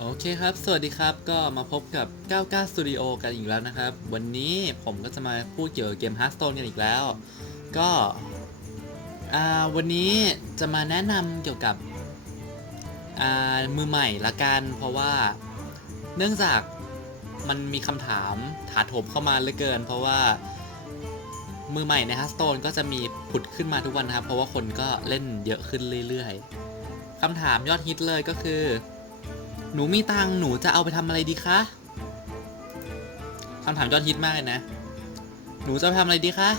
โอเคครับ สวัสดีครับ ก็มาพบกับ 99 Studio กันอีกแล้วนะครับ วันนี้ผมก็จะมาพูดเกี่ยวกับเกม Hearthstone กันอีกแล้ว ก็วันนี้จะมาแนะนำเกี่ยวกับมือใหม่ละกัน เพราะว่าเนื่องจากมันมีคำถามถาโถมเข้ามาเหลือเกิน เพราะว่ามือใหม่ใน Hearthstone ก็จะมีผุดขึ้นมาทุกวันนะครับ เพราะว่าคนก็เล่นเยอะขึ้นเรื่อยๆคำถามยอดฮิตเลยก็คือ หนูมีตังหนูจะเอาไปทำอะไรดีคะคำถามยอดฮิตมากเลยนะ หนูจะไปทำอะไรดีคะ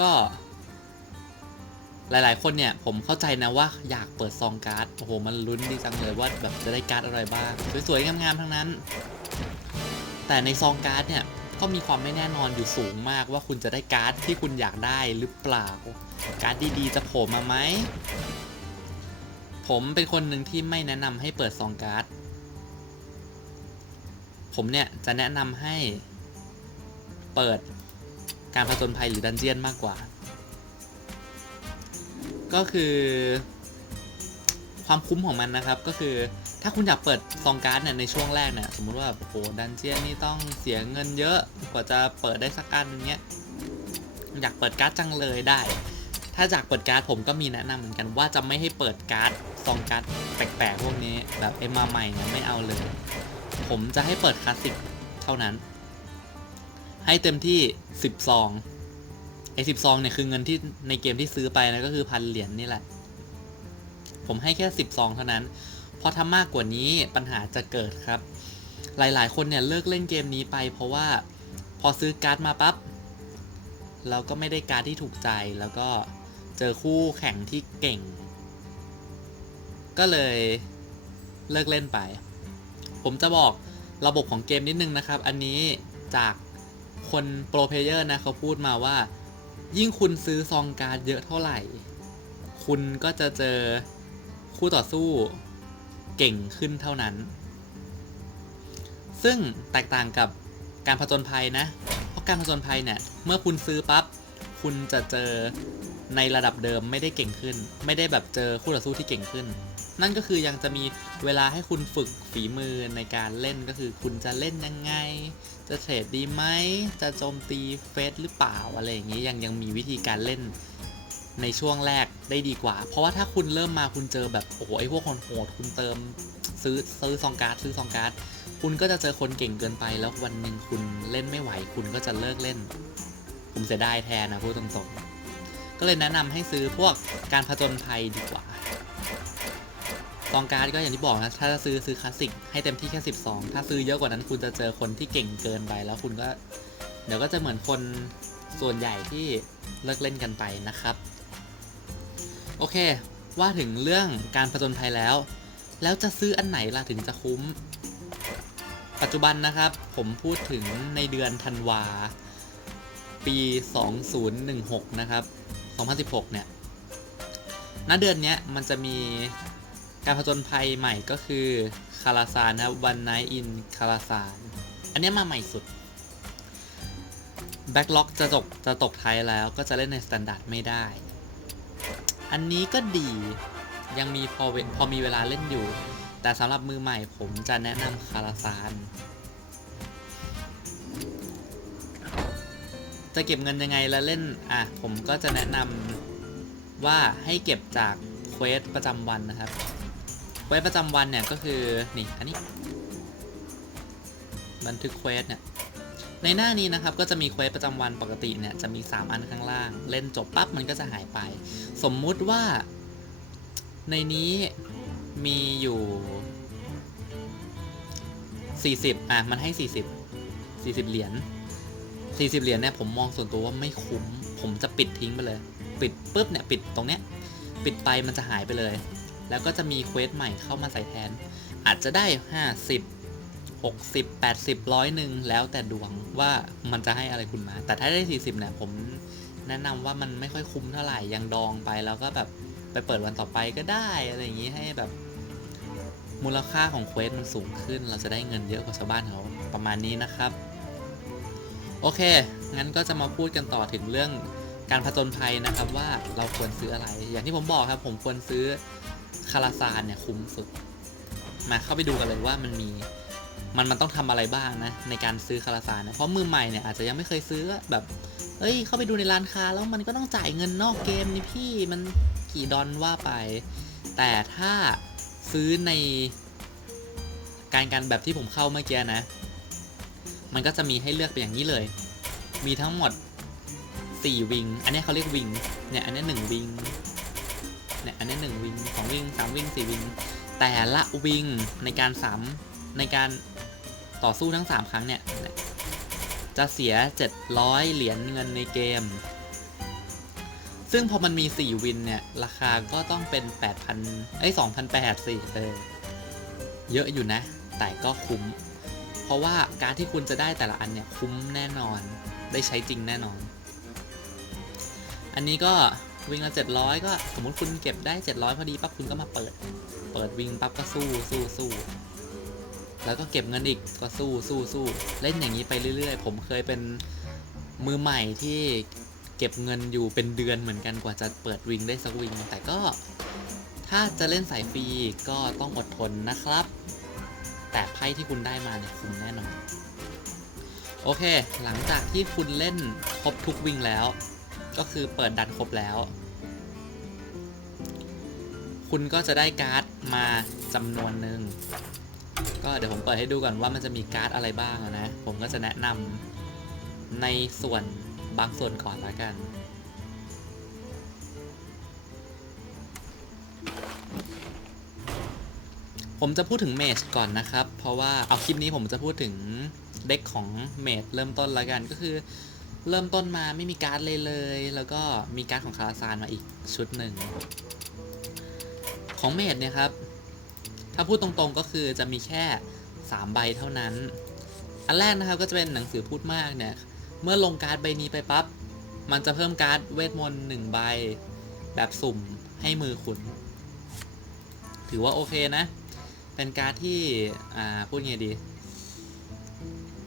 ก็ หลายๆ คนเนี่ย ผมเข้าใจนะว่าอยากเปิดซองการ์ด โอ้โห มันลุ้นดีจังเลยว่าแบบจะได้การ์ดอะไรบ้าง สวยๆ งามๆ ทั้งนั้น แต่ในซองการ์ดเนี่ย ก็มีความไม่แน่นอนอยู่สูงมากว่าคุณจะได้การ์ดที่คุณอยากได้หรือเปล่า การ์ดดีๆ จะโผล่มาไหม ผมเป็นคนหนึ่งที่ไม่แนะนำให้เปิดซองการ์ด ผมเนี่ยจะแนะนำให้เปิดการผจญภัยหรือดันเจียนมากกว่า ก็คือความคุ้มของมันนะครับก็คือถ้าคุณอยากเปิดซองการ์ดเนี่ยในช่วงแรกเนี่ยสมมุติว่าโอ้โหดันเจียนนี่ต้องเสียเงินเยอะกว่าจะเปิดได้สักอันอย่างเงี้ยอยากเปิดการ์ดจังเลยได้ ถ้าจากเปิดการ์ดผมก็มีแนะนำเหมือนกันว่าจะไม่ให้เปิดการ์ดซองการ์ดแปลกๆพวกนี้แบบเอ็มมาใหม่เนี่ยไม่เอาเลย ผมจะให้เปิดคลาสสิกเท่านั้น ให้เต็มที่10ซองไอ้สิบซองเนี่ยคือเงินที่ในเกมที่ซื้อไปนะก็คือพันเหรียญนี่แหละ ผมให้แค่10ซองเท่านั้นพอทำมากกว่านี้ปัญหาจะเกิดครับ หลายๆ คนเนี่ยเลิกเล่นเกมนี้ไป เพราะว่าพอซื้อการ์ดมาปั๊บเราก็ไม่ได้การ์ดที่ถูกใจแล้วก็ เจอคู่แข่งที่เก่ง ก็เลยเลิกเล่นไป ผมจะบอกระบบของเกมนิดนึงนะครับ อันนี้จากคนโปรเพเยอร์นะเขาพูดมาว่า ยิ่งคุณซื้อซองการ์ดเยอะเท่าไหร่ คุณก็จะเจอคู่ต่อสู้เก่งขึ้นเท่านั้น ซึ่งแตกต่างกับการผจญภัยนะ เพราะการผจญภัยเนี่ย เมื่อคุณซื้อปั๊บ คุณจะเจอ ในระดับเดิมไม่ได้เก่งขึ้น ไม่ได้แบบเจอคู่ต่อสู้ที่เก่งขึ้น นั่นก็คือยังจะมีเวลาให้คุณฝึกฝีมือในการเล่นก็คือคุณจะเล่นยังไง จะเทรดดีไหมจะโจมตีเฟสหรือเปล่าอะไรอย่างนี้ยังยังมีวิธีการเล่นในช่วงแรกได้ดีกว่า เพราะว่าถ้าคุณเริ่มมาคุณเจอแบบโอ้โหไอ้พวกคนโหดคุณเติมซื้อซื้อซองการ์ดซื้อซองการ์ดคุณก็จะเจอคนเก่งเกินไปแล้ววันหนึ่งคุณเล่นไม่ไหว คุณก็จะเลิกเล่น ผมเสียดายแทนนะพูดตรงๆ ก็เลยแนะนำให้ซื้อพวกการผจญภัยดีกว่าซองการ์ดก็อย่างที่บอกนะ ถ้าจะซื้อซื้อคลาสสิกให้เต็มที่แค่ 12 ถ้าซื้อเยอะกว่านั้นคุณจะเจอคนที่เก่งเกินไป แล้วคุณก็ เดี๋ยวก็จะเหมือนคนส่วนใหญ่ที่เลิกเล่นกันไปนะครับ โอเค ว่าถึงเรื่องการผจญภัยแล้ว แล้วจะซื้ออันไหนล่ะถึงจะคุ้ม ปัจจุบันนะครับ ผมพูดถึงในเดือนธันวา ปี 2016 นะครับ 2016 เนี่ย ณ เดือนนี้มันจะมีการผจญภัยใหม่ก็คือคาราซานนะครับ One Night in คาราซาน อันนี้มาใหม่สุดแบ็กล็อกจะตกจะตกไทยแล้วก็จะเล่นในสแตนดาร์ดไม่ได้ อันนี้ก็ดียังมีพอเวพอมีเวลาเล่นอยู่ แต่สำหรับมือใหม่ผมจะแนะนำคาราซาน จะเก็บเงินยังไงแล้วเล่น อะ ผมก็จะแนะนำว่าให้เก็บจากเควสประจำวันนะครับ เควสประจำวันเนี่ยก็คือ นี่ อันนี้ บันทึกเควสเนี่ย ในหน้านี้นะครับก็จะมีเควสประจำวันปกติเนี่ยจะมี 3 อันข้างล่าง เล่นจบปั๊บมันก็จะหายไป สมมุติว่า ในนี้มีอยู่ 40 อะ มันให้ 40 40 เหรียญ 40 เหรียญเนี่ยผมมองส่วนตัวว่าไม่คุ้ม ผมจะปิดทิ้งไปเลย ปิดปุ๊บเนี่ยปิดตรงเนี้ย ปิดไปมันจะหายไปเลย แล้วก็จะมีเควสใหม่เข้ามาใส่แทน อาจจะได้ 50 60 80ร้อยหนึ่งแล้วแต่ดวงว่ามันจะให้อะไรคุณมา แต่ถ้าได้ 40เนี่ยผมแนะนำว่ามันไม่ค่อยคุ้มเท่าไหร่ยังดองไปแล้วก็แบบไปเปิดวันต่อไปก็ได้อะไรอย่างนี้ให้แบบมูลค่าของเควสมันสูงขึ้น เราจะได้เงินเยอะกว่าชาวบ้านเขาประมาณนี้นะครับ โอเค งั้นก็จะมาพูดกันต่อถึงเรื่องการผจญภัยนะครับว่าเราควรซื้ออะไร อย่างที่ผมบอกครับผมควรซื้อคาราซานเนี่ยคุ้มสุด มาเข้าไปดูกันเลยว่ามันมีมันมันต้องทำอะไรบ้างนะในการซื้อคาราซานนะเพราะมือใหม่เนี่ยอาจจะยังไม่เคยซื้อแบบเอ้ย เข้าไปดูในร้านค้าแล้วมันก็ต้องจ่ายเงินนอกเกมนี่พี่มันกี่ดอลว่าไป แต่ถ้าซื้อในการการแบบที่ผมเข้าเมื่อกี้นะ มันก็จะมีให้เลือกเป็นอย่างนี้เลย มีทั้งหมด 4 วิง อันนี้เขาเรียกวิง เนี่ย อันนี้หนึ่งวิง เนี่ย อันนี้หนึ่งวิงสองวิงสามวิงสี่วิง แต่ละวิงในการสามในการต่อสู้ทั้ง 3 ครั้งเนี่ยเนี่ย จะเสีย 700 เหรียญเงินในเกม ซึ่งพอมันมี 4 วินเนี่ย ราคาก็ต้องเป็น 8,000เอ้ย2,800สิเออ เยอะอยู่นะ แต่ก็คุ้ม ราะว่าการที่คุณจะได้แต่ละอันเนี่ยคุ้มแน่นอนได้ใช้จริงแน่นอน อันนี้ก็วิ่งละ700 ก็สมมติคุณเก็บได้ 700 พอดีปั๊บคุณก็มาเปิด เปิดวิ่งปั๊บก็สู้สู้สู้แล้วก็เก็บเงินอีกก็สู้สู้สู้เล่นอย่างนี้ไปเรื่อย ๆ ผมเคยเป็นมือใหม่ที่เก็บเงินอยู่เป็นเดือนเหมือนกันกว่าจะเปิดวิงได้สักวิงแต่ก็ ถ้าจะเล่นสายฟรีก็ต้องอดทนนะครับ แต่ไพ่ที่คุณได้มาเนี่ยคุ้มแน่นอน โอเค หลังจากที่คุณเล่นครบทุกวิงแล้ว ก็คือเปิดดันครบแล้ว คุณก็จะได้การ์ดมาจำนวนหนึ่งก็เดี๋ยวผมเปิดให้ดูก่อนว่ามันจะมีการ์ดอะไรบ้างนะ ผมก็จะแนะนำในส่วนบางส่วนก่อนละกัน ผมจะพูดถึงเมจก่อนนะครับ เพราะว่าเอาคลิปนี้ผมจะพูดถึงเด็กของเมจเริ่มต้นละกันก็คือ เริ่มต้นมาไม่มีการ์ดเลยเลย แล้วก็มีการ์ดของคาราซานมาอีกชุดหนึ่ง ของเมดเนี่ยครับ ถ้าพูดตรงๆก็คือจะมีแค่ 3 ใบเท่านั้น อันแรกนะครับก็จะเป็นหนังสือพูดมากเนี่ย เมื่อลงการ์ดใบนี้ไปปับ๊บมันจะเพิ่มการ์ดเวทมนต์หนึ่งใบ แบบสุ่มให้มือคุณ ถือว่าโอเคนะ เป็นการที่ อ่า พูดไงดี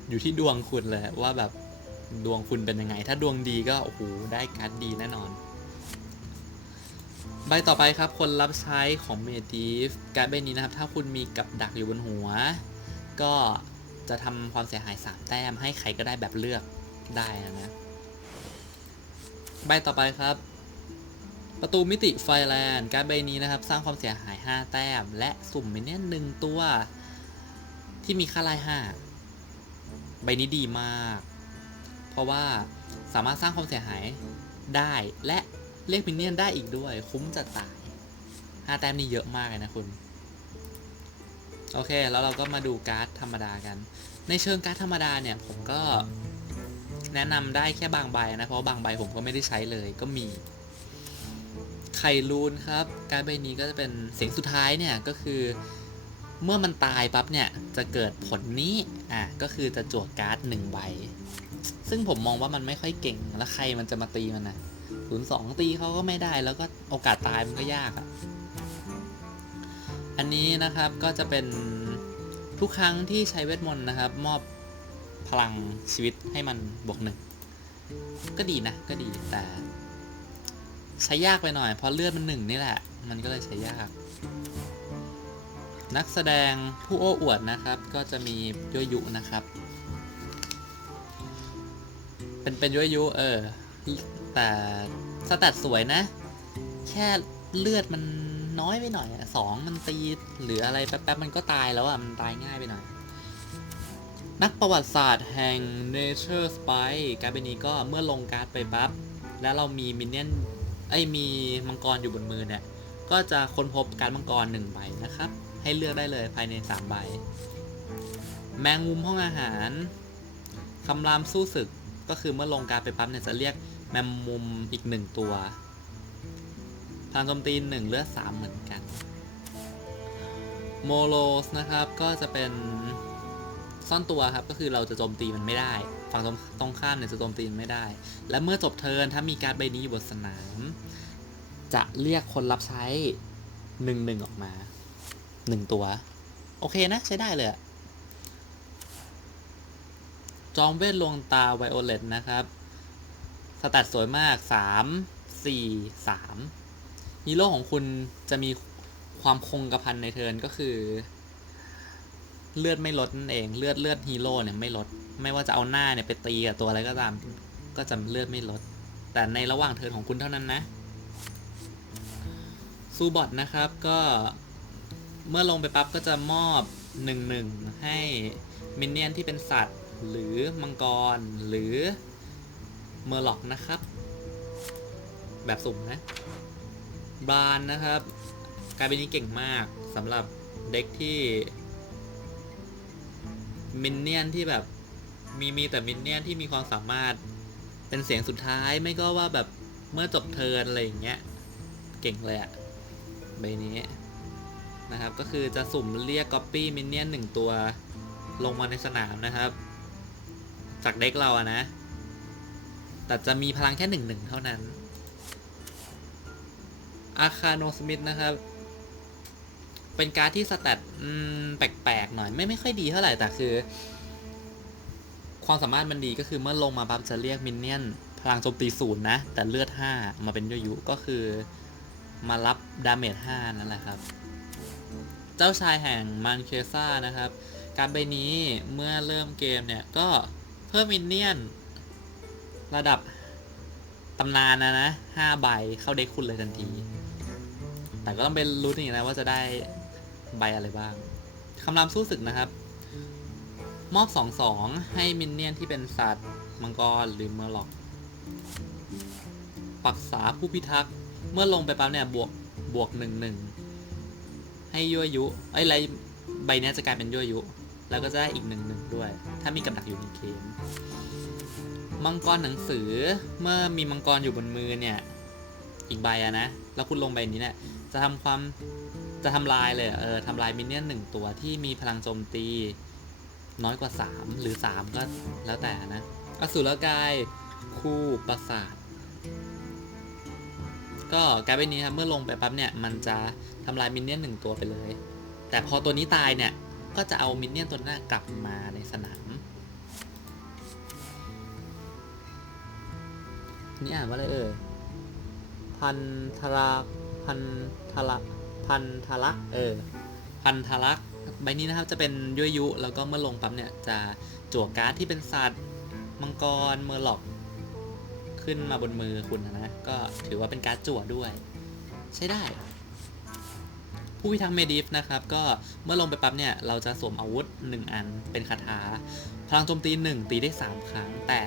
อยู่ที่ดวงคุณเลยว่าแบบดวงคุณเป็นยังไง ถ้าดวงดีก็โอ้โหได้การ์ดดีแน่นอน ใบต่อไปครับ คนรับใช้ของเมดีฟการ์ดใบนี้นะครับ ถ้าคุณมีกับดักอยู่บนหัว ก็จะทำความเสียหาย 3 แต้มให้ใครก็ได้แบบเลือกได้นะ ใบต่อไปครับ ประตูมิติไฟแลนด์การ์ดใบนี้นะครับ สร้างความเสียหาย 5 แต้ม และสุ่มมินเนี่ยนหนึ่งตัว ที่มีค่าไล่5ใบนี้ดีมาก เพราะว่าสามารถสร้างความเสียหายได้และเรียกมินเนี่ยนได้อีกด้วย คุ้มจะตาย 5 แต้มนี่เยอะมากเลยนะคุณโอเค แล้วเราก็มาดูการ์ดธรรมดากัน ในเชิงการ์ดธรรมดาเนี่ย ผมก็แนะนำได้แค่บางใบนะ เพราะบางใบผมก็ไม่ได้ใช้เลยก็มี ข่ลูนครับ การใบนี้ก็จะเป็นเสียงสุดท้ายเนี่ยก็คือ เมื่อมันตายปั๊บเนี่ยจะเกิดผลนี้อะก็คือจะจวกการ์ดหนึ่งใบ ซึ่งผมมองว่ามันไม่ค่อยเก่งแล้วใครมันจะมาตีมันนะศูนย์สองตีเขาก็ไม่ได้แล้วก็โอกาสตายมันก็ยากอะ่ะอันนี้นะครับก็จะเป็นทุกครั้งที่ใช้เวทมนต์นะครับ มอบพลังชีวิตให้มันบวกหนึ่งก็ดีนะก็ดีแต่ ใช้ยากไปหน่อย เพราะเลือดมันหนึ่งนี่แหละ มันก็เลยใช้ยาก นักแสดงผู้โอ้อวดนะครับ ก็จะมียั่วยุนะครับ เป็นเป็นยั่วยุเออ แต่สแตทสวยนะ แค่เลือดมันน้อยไปหน่อยอะสองมันตีหรืออะไรแป๊บๆมันก็ตายแล้วอะมันตายง่ายไปหน่อย นักประวัติศาสตร์แห่ง Nature Spy การ์ดใบนี้ก็เมื่อลงการ์ดไปปั๊บแล้วเรามีมินเนี่ยน ไอ้มีมังกรอยู่บนมือเนี่ย ก็จะค้นพบการมังกรหนึ่งใบนะครับ ให้เลือกได้เลยภายใน3ใบ แมงมุมห้องอาหารคำรามสู้ศึกก็คือเมื่อลงการไปปั๊บเนี่ยจะเรียกแมงมุมอีกหนึ่งตัวพลังโจมตีหนึ่งเลือดสามเหมือนกันโมโลสนะครับก็จะเป็นซ่อนตัวครับก็คือเราจะโจมตีมันไม่ได้ ฝั่งตรงตรงข้ามเนี่ยจะโจมตีไม่ได้ และเมื่อจบเทิร์นถ้ามีการ์ดใบนี้อยู่บนสนาม จะเรียกคนรับใช้หนึ่งหนึ่งออกมาหนึ่งตัว โอเคนะ ใช้ได้เลยจอมเวทลวงตาไวโอเลตนะครับสแตทสวยมาก3 4 3ฮีโร่ของคุณจะมีความคงกระพันในเทิร์นก็คือ เลือดไม่ลดนั่นเอง เลือดเลือดฮีโร่เนี่ยไม่ลด ไม่ว่าจะเอาหน้าเนี่ยไปตีกับตัวอะไรก็ตาม ก็จะเลือดไม่ลด แต่ในระหว่างเทิร์นของคุณเท่านั้นนะซูบอทนะครับก็เมื่อลงไปปั๊บก็จะมอบหนึ่งหนึ่งให้มินเนี่ยนที่เป็นสัตว์ หรือมังกร หรือเมอร์ล็อกนะครับ แบบสุ่มนะบานนะครับกลายเป็นนี้เก่งมากสำหรับเด็กที่มินเนี่ยนที่แบบ มีมีแต่มินเนี่ยนที่มีความสามารถเป็นเสียงสุดท้ายไม่ก็ว่าแบบเมื่อจบเทิร์นอะไรอย่างเงี้ย เก่งเลยอะใบนี้นะครับ ก็คือจะสุ่มเรียกก๊อปปี้มินเนี่ยนหนึ่งตัวลงมาในสนามนะครับ จากเด็กเราอะนะ แต่จะมีพลังแค่หนึ่งหนึ่งเท่านั้น อาคาโนสมิธนะครับเป็นการ์ดที่สแตทแปลกๆหน่อยไม่ไม่ค่อยดีเท่าไหร่แต่คือ ความสามารถมันดีก็คือเมื่อลงมาปั๊บจะเรียกมินเนี่ยนพลังโจมตีศูนย์นะ แต่เลือด 5 มาเป็นยุยุก็คือมารับดาเมจ5นั่นแหละครับ เจ้าชายแห่งมันเคซ่านะครับ การใบนี้เมื่อเริ่มเกมเนี่ย ก็เพิ่มมินเนี่ยนระดับตำนานนะนะห้าใบเข้าเด็กคุณเลยทันที แต่ก็ต้องเป็นรู้นอีกนะว่าจะได้ใบอะไรบ้างคำรามสู้ศึกนะครับ มอบสองสองให้มินเนี่ยนที่เป็นสัตว์ มังกรหรือเมอร์ล็อกปักษาผู้พิทักษ์เมื่อลงไปปั๊บเนี่ยบวกบวกหนึ่งหนึ่งให้ยั่วยุไอ้ไรใบนี้จะกลายเป็นยั่วยุ แล้วก็จะได้อีกหนึ่งหนึ่งด้วย ถ้ามีกับดักอยู่ในเกมมังกรหนังสือเมื่อมีมังกรอยู่บนมือเนี่ย อีกใบอะนะ แล้วคุณลงใบนี้เนี่ยจะทำความจะทำลายเลยเออทำลายมินเนี่ยนหนึ่งตัวที่มีพลังโจมตี น้อยกว่า 3 หรือ 3 ก็แล้วแต่นะ อสูรกาย คู่ประสาท ก็กลายเป็นนี้ครับ เมื่อลงไปปั๊บเนี่ย มันจะทำลายมินเนี่ยนหนึ่งตัวไปเลย แต่พอตัวนี้ตายเนี่ย ก็จะเอามินเนี่ยนตัวนั้นกลับมาในสนาม นี่อ่านว่าอะไรเอ่ยพันธลักพันธลักพันธลักเออ พันธลัก ใบนี้นะครับจะเป็นยั่วยุ แล้วก็เมื่อลงปั๊บเนี่ยจะจั่วการ์ดที่เป็นสัตว์มังกรเมอร์ล็อกขึ้นมาบนมือคุณนะนะก็ถือว่าเป็นการ์ดจั่วด้วย ใช้ได้ ผู้พิทักษ์เมดิฟนะครับ ก็เมื่อลงไปปั๊บเนี่ยเราจะสวมอาวุธ 1 อันเป็นคาถา พลังโจมตี 1 ตีได้ 3 ครั้ง แต่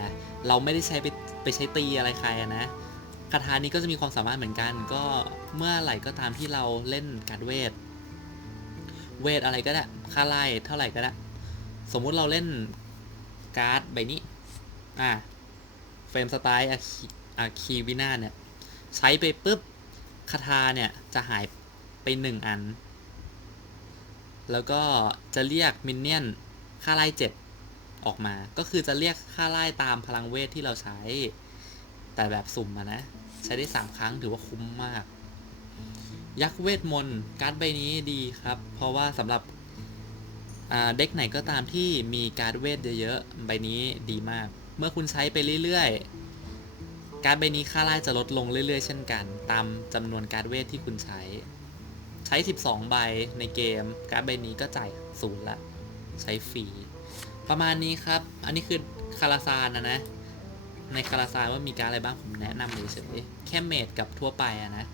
เราไม่ได้ใช้ไปไปใช้ตีอะไรใครนะคาถานี้ก็จะมีความสามารถเหมือนกัน ก็เมื่อไหร่ก็ตามที่เราเล่นการดเวท เวทอะไรก็ได้ ค่าไล่เท่าไหร่ก็ได้ สมมุติเราเล่นการ์ดใบนี้ อ่า เฟรมสไตล์อาคีอาคีวินาเนี่ย ใช้ไปปุ๊บคาถาเนี่ย จะหายไปหนึ่งอัน แล้วก็จะเรียกมินเนี่ยนค่าไล่เจ็ดออกมา ก็คือจะเรียกค่าไล่ตามพลังเวทที่เราใช้ แต่แบบสุ่มอะนะ ใช้ได้3ครั้งถือว่าคุ้มมาก ยักษ์เวทมนต์การ์ดใบนี้ดีครับ เพราะว่าสำหรับเด็กไหนก็ตามที่มีการ์ดเวทเยอะๆใบนี้ดีมาก เมื่อคุณใช้ไปเรื่อยๆ การ์ดใบนี้ค่าไล่จะลดลงเรื่อยๆ เช่นกัน ตามจำนวนการ์ดเวทที่คุณใช้ ใช้ 12 ใบในเกม การ์ดใบนี้ก็จ่ายศูนย์ละ ใช้ฟรีประมาณนี้ครับ อันนี้คือคาราซานนะนะ ในคาราซานว่ามีการอะไรบ้างผมแนะนำเฉยๆแค่เมดกับทั่วไปอะนะ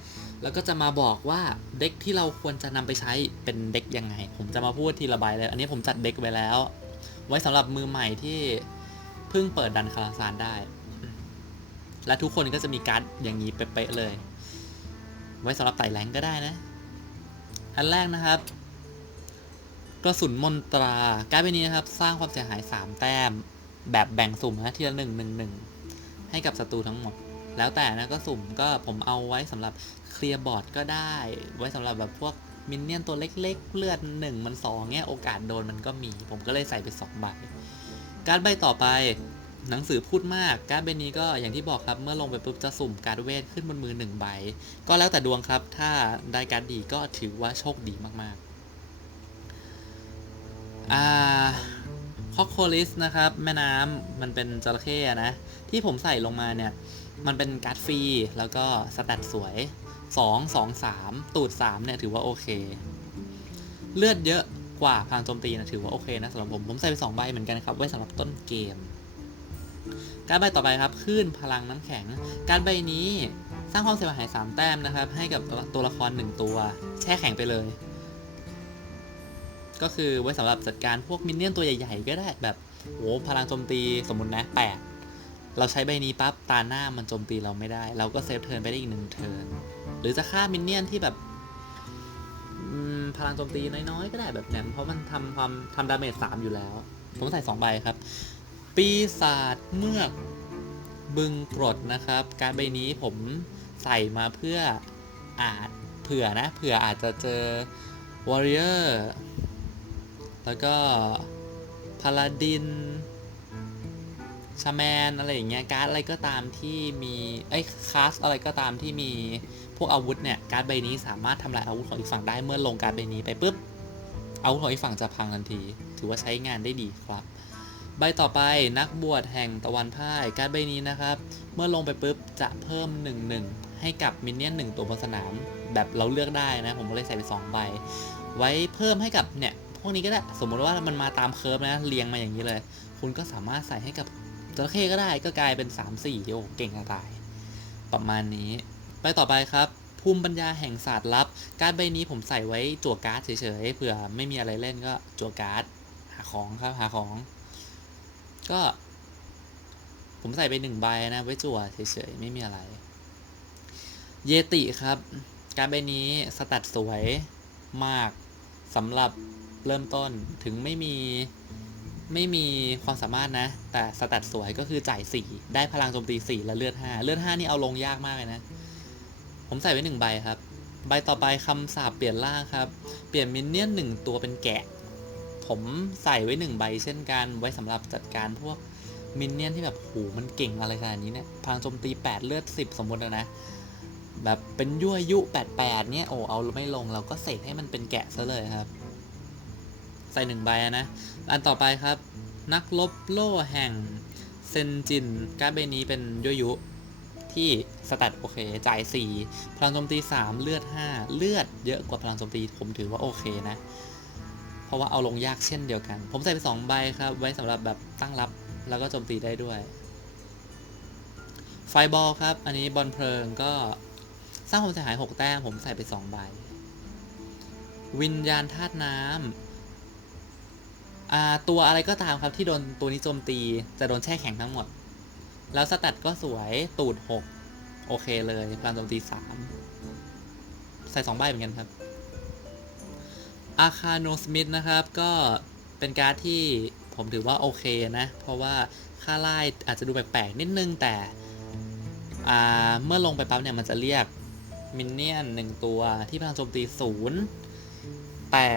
แล้วก็จะมาบอกว่าเด็กที่เราควรจะนำไปใช้เป็นเด็กยังไง ผมจะมาพูดทีละใบเลย อันนี้ผมจัดเด็กไว้แล้ว ไว้สำหรับมือใหม่ที่เพิ่งเปิดดันคาราซานได้ และทุกคนก็จะมีการ์ดอย่างนี้เป๊ะๆเลย ไว้สำหรับไต่แรงก็ได้นะ อันแรกนะครับกระสุนมนตรา การ์ดใบนี้นะครับ สร้างความเสียหาย 3 แต้ม แบบแบ่งสุ่มนะทีละหนึ่งหนึ่งหนึ่ง ให้กับศัตรูทั้งหมด แล้วแต่นะก็สุ่มก็ผมเอาไว้สำหรับเคลียร์บอร์ดก็ได้ ไว้สำหรับแบบพวกมินเนี่ยนตัวเล็กๆ เลือดหนึ่งมันสองเงี้ยโอกาสโดนมันก็มี ผมก็เลยใส่ไปสองใบการใบต่อไปหนังสือพูดมาก การ์ดใบนี้ก็อย่างที่บอกครับ เมื่อลงไปปุ๊บจะสุ่มการ์ดเวทขึ้นบนมือหนึ่งใบ ก็แล้วแต่ดวงครับ ถ้าได้การ์ดดีก็ถือว่าโชคดีมากๆ อ่า คอกโคลิสนะครับ แม่น้ำมันเป็นจระเข้นะ ที่ผมใส่ลงมาเนี่ย มันเป็นการ์ดฟรี แล้วก็สแตทสวย 2 2 3 ตูด 3 เนี่ย ถือว่าโอเค เลือดเยอะกว่าพลังโจมตีนะถือว่าโอเคนะสำหรับผม ผมใส่ไปสองใบเหมือนกันครับ ไว้สำหรับต้นเกม การดใบต่อไปครับคลื่นพลังน้ำแข็ง การดใบนี้สร้างความเสียหาย 3 แต้มนะครับ ให้กับตัวละคร 1 ตัว แช่แข็งไปเลย ก็คือไว้สำหรับจัดการพวกมินเนี่ยนตัวใหญ่ๆ ก็ได้แบบโอ้พลังโจมตีสมมตินะแปดเราใช้ใบนี้ปั๊บตาหน้ามันโจมตีเราไม่ได้ เราก็เซฟเทิร์นไปได้อีกหนึ่งเทิร์นหรือจะฆ่ามินเนี่ยนที่แบบพลังโจมตีน้อยๆ ก็ได้แบบนั้นเพราะมันทำความทำดาเมจสามอยู่แล้ว ผมใส่สองใบครับ ปีศาจเมือกบึงกรดนะครับ การใบนี้ผมใส่มาเพื่ออาจเผื่อนะ เผื่ออาจจะเจอวอริเออร์ แล้วก็พาลาดินชาแมนอะไรอย่างเงี้ยการ์ดอะไรก็ตามที่มีไอ้คลาสอะไรก็ตามที่มีพวกอาวุธเนี่ยการ์ดใบนี้สามารถทำลายอาวุธของอีกฝั่งได้เมื่อลงการ์ดใบนี้ไปปุ๊บอาวุธของอีกฝั่งจะพังทันที ถือว่าใช้งานได้ดีครับ ใบต่อไปนักบวชแห่งตะวันพ่ายการ์ดใบนี้นะครับ เมื่อลงไปปุ๊บจะเพิ่ม 1 1 ให้กับมินเนี่ยนหนึ่งตัวบนสนาม แบบเราเลือกได้นะ ผมก็เลยใส่ไป2ใบไว้เพิ่มให้กับเนี่ย พวกนี้ก็ได้ สมมติว่ามันมาตามเคิร์ฟนะเรียงมาอย่างนี้เลย คุณก็สามารถใส่ให้กับจระเข้ก็ได้ก็กลายเป็น 3 4โอ้เก่งกระตาย ประมาณนี้ ไปต่อไปครับ ภูมิปัญญาแห่งศาสตร์ลับ การใบนี้ผมใส่ไว้จั่วการ์ดเฉยๆเผื่อไม่มีอะไรเล่นก็จั่วการ์ดหาของครับหาของ ก็ ผมใส่ไปหนึ่งใบนะไว้จั่วเฉยๆไม่มีอะไร เยติครับ การใบนี้สตัดสวยมากสำหรับ เริ่มต้นถึงไม่มีไม่มีความสามารถนะ แต่สตัดสวยก็คือจ่าย 4 ได้พลังโจมตี 4 และเลือด 5 เลือด 5 นี่เอาลงยากมากเลยนะ ผมใส่ไว้หนึ่งใบครับ ใบต่อไปคำสาปเปลี่ยนร่างครับ เปลี่ยนมินเนี่ยนหนึ่งตัวเป็นแกะ ผมใส่ไว้หนึ่งใบเช่นกัน ไว้สำหรับจัดการพวกมินเนี่ยนที่แบบโหมันเก่งอะไรขนาดนี้เนี่ย พลังโจมตี 8 เลือด 10 สมมตินะ แบบเป็นยั่วยุ 88 เนี่ยโอ้เอาไม่ลงเราก็เสกให้มันเป็นแกะซะเลยครับ ใส่หนึ่งใบนะอันต่อไปครับ นักลบโล่แห่งเซนจินการ์ดใบนี้เป็นยั่ยุที่สแตทโอเค จ่าย 4 พลังโจมตี 3 เลือด 5 เลือดเยอะกว่าพลังโจมตีผมถือว่าโอเคนะ เพราะว่าเอาลงยากเช่นเดียวกัน ผมใส่ไป 2 ใบครับ ไว้สำหรับแบบตั้งรับแล้วก็โจมตีได้ด้วย ไฟบอลครับ อันนี้บอลเพลิงก็สร้างความเสียหาย 6 แต้มผมใส่ไป 2 ใบ วิญญาณธาตุน้ำ ตัวอะไรก็ตามครับที่โดนตัวนี้โจมตีจะโดนแช่แข็งทั้งหมด แล้วสแตทก็สวยตูด 6 โอเคเลยพลังโจมตี 3 ใส่ 2 ใบเหมือนกันครับอาคาโนสมิธนะครับก็เป็นการ์ดที่ผมถือว่าโอเคนะ เพราะว่าค่าไล่อาจจะดูแปลกๆ นิดนึงแต่เมื่อลงไปปั๊บเนี่ยมันจะเรียกมินเนี่ยนหนึ่งตัวที่พลังโจมตีศูนย์แต่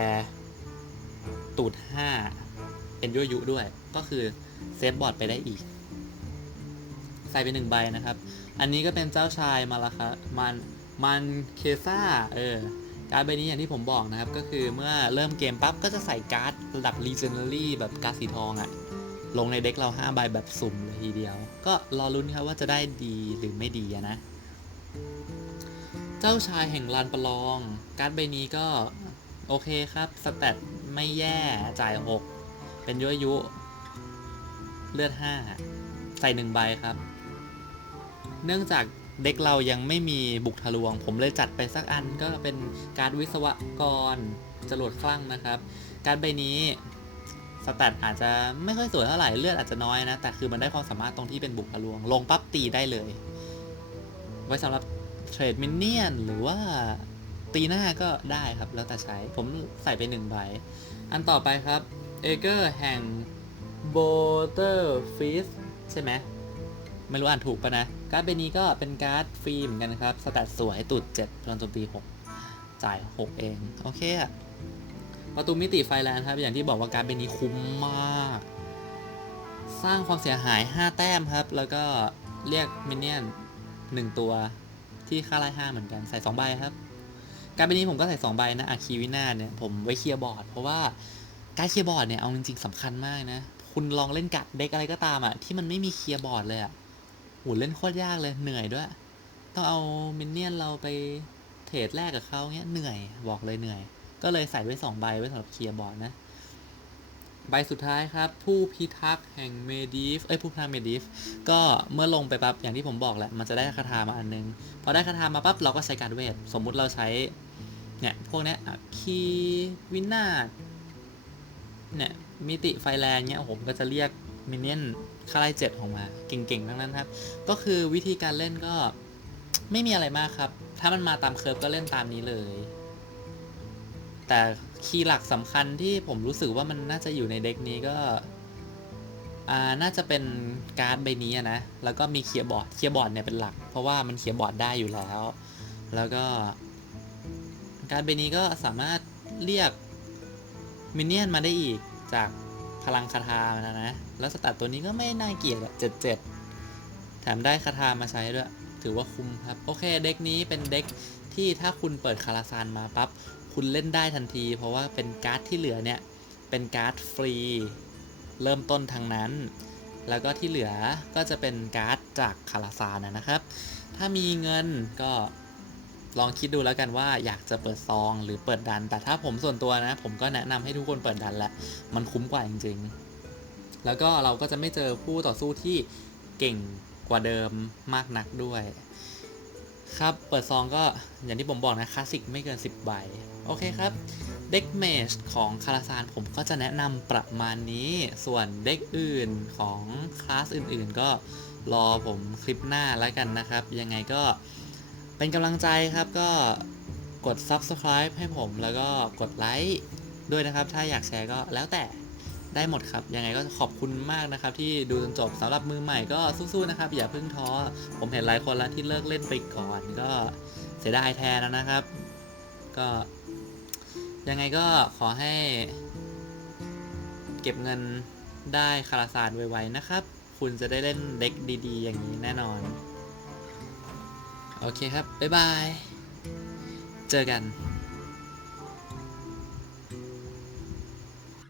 ตูด5 เป็นยั่วยุด้วย ก็คือเซฟบอร์ดไปได้อีก ใส่ไปหนึ่งใบนะครับ อันนี้ก็เป็นเจ้าชายมาละคะมันมันเคซ่าเออการ์ดใบนี้อย่างที่ผมบอกนะครับ ก็คือเมื่อเริ่มเกมปั๊บก็จะใส่การ์ดระดับ Legendary แบบการ์ดสีทองอะลงในเด็กเรา5ใบแบบสุ่มเลยทีเดียว ก็รอลุ้นครับว่าจะได้ดีหรือไม่ดีนะ เจ้าชายแห่งลานประลอง การ์ดใบนี้ก็โอเคครับ สแตทไม่แย่จ่าย 6 เป็นยั่วยุ เลือด5ใส่หนึ่งใบครับ เนื่องจากเด็กเรายังไม่มีบุกทะลวง ผมเลยจัดไปสักอันก็เป็นการวิศวกรจรวดคลั่งนะครับ การใบนี้สแตทอาจจะไม่ค่อยสวยเท่าไหร่เลือดอาจจะน้อยนะ แต่คือมันได้ความสามารถตรงที่เป็นบุกทะลวง ลงปั๊บตีได้เลย ไว้สำหรับเทรดมินเนี่ยนหรือว่าตีหน้าก็ได้ครับแล้วแต่ใช้ผมใส่ไปหนึ่งใบ อันต่อไปครับ เอเกอร์แห่งโบเตอร์ฟิสใช่ไหมไม่รู้อ่านถูกปะนะ การ์ดใบนี้ก็เป็นการ์ดฟรีเหมือนกันครับ สแตทสวยตุด7พลังโจมตี 6 จ่าย 6 เอง โอเคอะประตูมิติไฟแลนด์ครับ อย่างที่บอกว่าการ์ดใบนี้คุ้มมาก สร้างความเสียหาย 5 แต้มครับ แล้วก็เรียกมินเนี่ยน1ตัวที่ค่าไล่5เหมือนกันใส่ 2 ใบครับ การ์ดใบนี้ผมก็ใส่ 2 ใบนะอาคีวินาเนี่ยผมไว้เคลียร์บอร์ดเพราะว่า การเคียร์บอร์ดเนี่ยเอาจริงๆสำคัญมากนะ คุณลองเล่นกัดเด็กอะไรก็ตามอะที่มันไม่มีเคียร์บอร์ดเลยอะโหเล่นโคตรยากเลยเหนื่อยด้วย ต้องเอามินเนี่ยนเราไปเทรดแลกกับเขาเงี้ยเหนื่อยบอกเลยเหนื่อย ก็เลยใส่ไว้สองใบไว้สำหรับเคียร์บอร์ดนะ ใบสุดท้ายครับ ผู้พิทักษ์แห่งเมดิฟเอ้ยผู้พิทักษ์เมดิฟก็เมื่อลงไปปั๊บอย่างที่ผมบอกแหละมันจะได้คาถามาอันนึงพอได้คาถามาปั๊บเราก็ใช้การเวทสมมุติเราใช้เนี่ยพวกเนี้ยคีวินาศ เนี่ยมิติไฟแรงเนี่ยผมก็จะเรียกมินเนี่ยนค่าไล่เจ็ดออกมาเก่งๆทั้งนั้นครับ ก็คือวิธีการเล่นก็ไม่มีอะไรมากครับ ถ้ามันมาตามเคิร์ฟก็เล่นตามนี้เลย แต่คีย์หลักสำคัญที่ผมรู้สึกว่ามันน่าจะอยู่ในเด็กนี้ก็อ่าน่าจะเป็นการ์ดใบนี้นะ แล้วก็มีเคียร์บอร์ด เคียร์บอร์ดเนี่ยเป็นหลัก เพราะว่ามันเคียร์บอร์ดได้อยู่แล้ว แล้วก็ การ์ดใบนี้ก็สามารถเรียก มินเนี่ยนมาได้อีกจากพลังคาถามันนะนะ แล้วสตทตัวนี้ก็ไม่น่าเกลียดเจ็ดเจ็ดแถมได้คาถามาใช้ด้วย ถือว่าคุ้มครับ โอเค เด็กนี้เป็นเด็กที่ถ้าคุณเปิดคาราซานมาปั๊บ คุณเล่นได้ทันที เพราะว่าเป็นการ์ดที่เหลือเนี่ย เป็นการ์ดฟรี เริ่มต้นทางนั้น แล้วก็ที่เหลือก็จะเป็นการ์ดจากคาราซานนะครับ ถ้ามีเงินก็ ลองคิดดูแล้วกันว่าอยากจะเปิดซองหรือเปิดดัน แต่ถ้าผมส่วนตัวนะ ผมก็แนะนำให้ทุกคนเปิดดันแหละมันคุ้มกว่าจริง ๆ แล้วก็เราก็จะไม่เจอผู้ต่อสู้ที่เก่งกว่าเดิมมากนักด้วย ครับเปิดซองก็อย่างที่ผมบอกนะคลาสสิกไม่เกิน 10 ใบ โอเคครับเด็กเมจของคาราซานผมก็จะแนะนำประมาณนี้ ส่วนเด็กอื่นของคลาสอื่นๆ ก็รอผมคลิปหน้าแล้วกันนะครับ ยังไงก็ เป็นกำลังใจครับก็กด Subscribe ให้ผมแล้วก็กดไลค์ด้วยนะครับ ถ้าอยากแชร์ก็แล้วแต่ได้หมดครับ ยังไงก็ขอบคุณมากนะครับ ที่ดูจนจบสำหรับมือใหม่ก็สู้ๆนะครับ อย่าเพิ่งท้อ ผมเห็นหลายคนแล้วที่เลิกเล่นไปก่อน ก็เสียดายแทนแล้วนะครับ ก็ ยังไงก็ขอให้ เก็บเงินได้คาราซานไวๆนะครับ คุณจะได้เล่นเด็กดี ๆ อย่างนี้แน่นอน โอเคครับ บ๊ายบาย เจอกัน